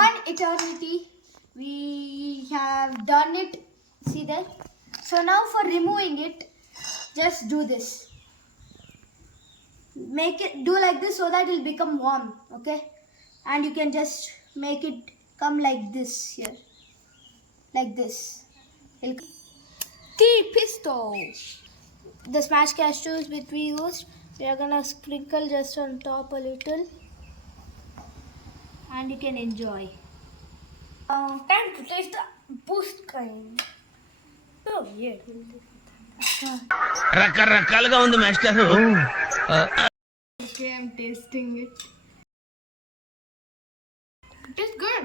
one eternity we have done it. See there? So now for removing it, just do this. Make it do like this so that it will become warm. Okay, and you can just make it come like this here, like this. Tea pistol. The smashed cashews which we used, we are gonna sprinkle just on top a little, and you can enjoy. Time to taste the boost kind. Oh yeah. రకరకాలుగా ఉంది master. Okay, I'm tasting it. It is good.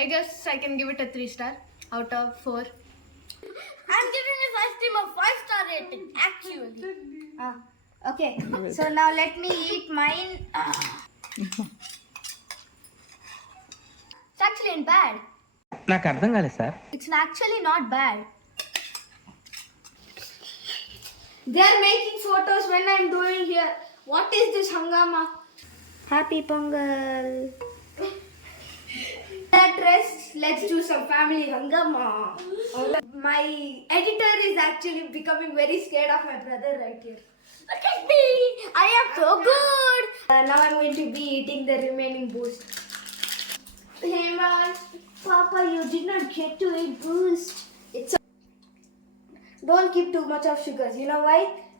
I guess I can give it a 3-star out of 4. I'm giving this ice cream a 5-star rating, actually. Okay, so now let me eat mine. It's actually not bad. నాకు అర్థం కాలేదు sir. It's actually not bad. They're making photos when I'm doing here. What is this hangama? Happy Pongal. That rest, let's do some family hangama. My editor is actually becoming very scared of my brother right here. Look at me! I am so good! Now I'm going to be eating the remaining boost. Hey man, Papa, you did not get to eat boost. Don't keep too much of sugars. You know why?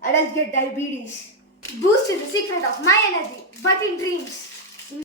Adults get diabetes. Boost is the secret of my energy, but in dreams.